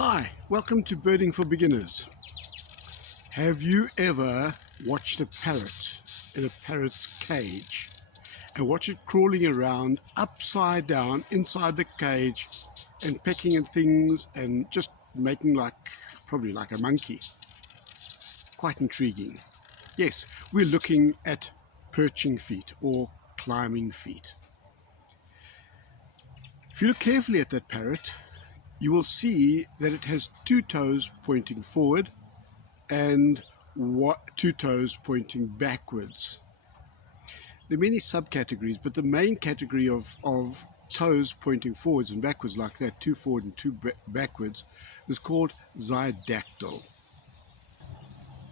Hi, welcome to Birding for Beginners. Have you ever watched a parrot in a parrot's cage and watch it crawling around upside down inside the cage and pecking at things and just making probably like a monkey? Quite intriguing. Yes, we're looking at perching feet or climbing feet. If you look carefully at that parrot, you will see that it has two toes pointing forward and two toes pointing backwards. There are many subcategories, but the main category of toes pointing forwards and backwards like that, two forward and two backwards, is called zygodactyl.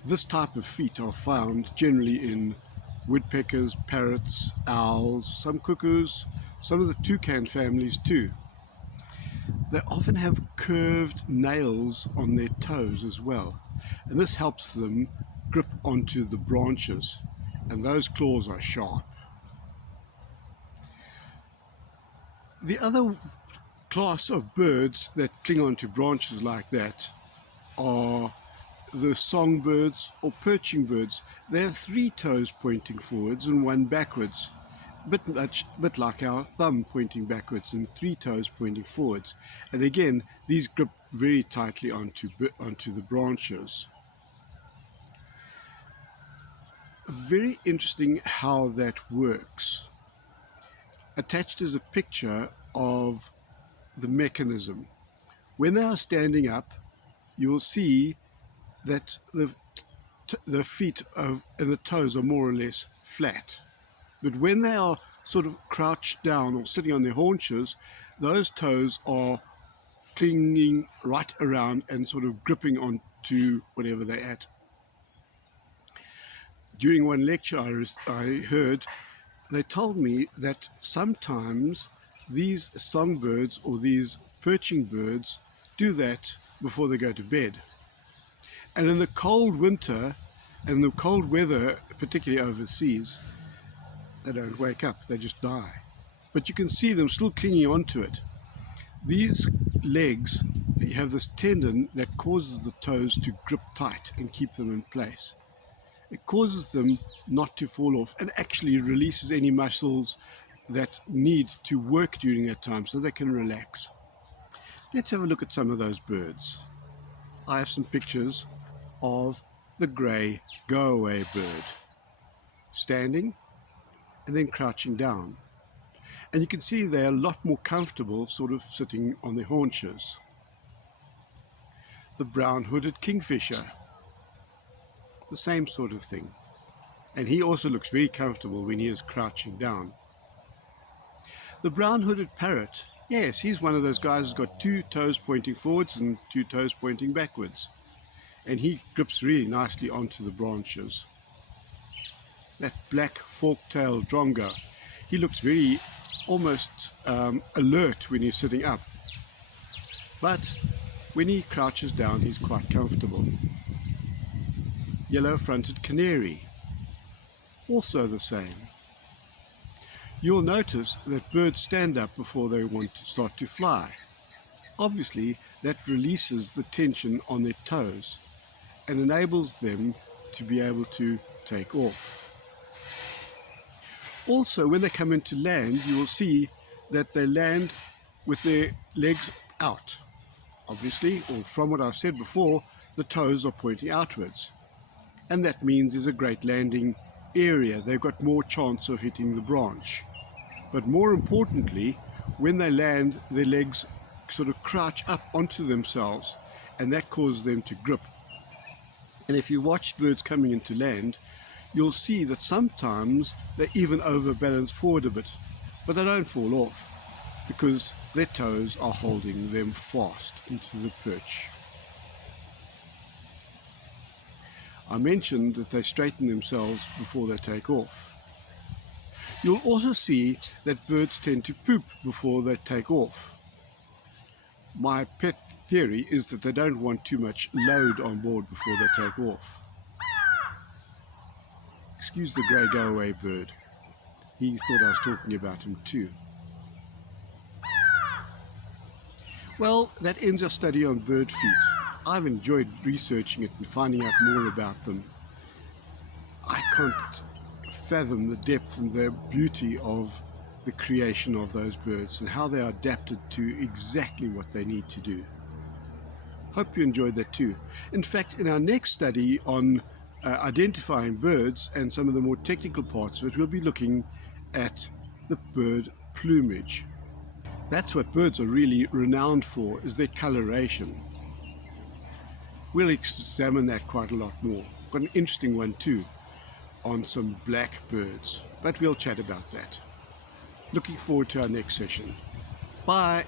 This type of feet are found generally in woodpeckers, parrots, owls, some cuckoos, some of the toucan families too. They often have curved nails on their toes as well, and this helps them grip onto the branches, and those claws are sharp. The other class of birds that cling onto branches like that are the songbirds or perching birds. They have three toes pointing forwards and one backwards, bit like our thumb pointing backwards and three toes pointing forwards. And again, these grip very tightly onto the branches. Very interesting how that works. Attached is a picture of the mechanism. When they are standing up, you will see that the feet and the toes are more or less flat. But when they are sort of crouched down or sitting on their haunches, those toes are clinging right around and sort of gripping onto whatever they're at. During one lecture I heard, they told me that sometimes these songbirds or these perching birds do that before they go to bed. And in the cold winter and the cold weather, particularly overseas, they don't wake up, they just die. But you can see them still clinging onto it. These legs, you have this tendon that causes the toes to grip tight and keep them in place. It causes them not to fall off and actually releases any muscles that need to work during that time so they can relax. Let's have a look at some of those birds. I have some pictures of the grey go-away bird, standing and then crouching down. And you can see they're a lot more comfortable sort of sitting on their haunches. The brown-hooded kingfisher, the same sort of thing. And he also looks very comfortable when he is crouching down. The brown-hooded parrot, yes, he's one of those guys who's got two toes pointing forwards and two toes pointing backwards. And he grips really nicely onto the branches. That black fork-tailed drongo, he looks very almost alert when he's sitting up. But when he crouches down, he's quite comfortable. Yellow-fronted canary, also the same. You'll notice that birds stand up before they want to start to fly. Obviously, that releases the tension on their toes and enables them to be able to take off. Also, when they come into land, you will see that they land with their legs out. Obviously, or from what I've said before, the toes are pointing outwards. And that means there's a great landing area. They've got more chance of hitting the branch. But more importantly, when they land, their legs sort of crouch up onto themselves, and that causes them to grip. And if you watch birds coming into land, you'll see that sometimes they even overbalance forward a bit, but they don't fall off because their toes are holding them fast into the perch. I mentioned that they straighten themselves before they take off. You'll also see that birds tend to poop before they take off. My pet theory is that they don't want too much load on board before they take off. Excuse the grey go-away bird. He thought I was talking about him too. Well, that ends our study on bird feet. I've enjoyed researching it and finding out more about them. I can't fathom the depth and the beauty of the creation of those birds and how they are adapted to exactly what they need to do. Hope you enjoyed that too. In fact, in our next study on identifying birds and some of the more technical parts of it, we'll be looking at the bird plumage. That's what birds are really renowned for, is their coloration. We'll examine that quite a lot more. Got an interesting one too on some black birds, but we'll chat about that. Looking forward to our next session. Bye.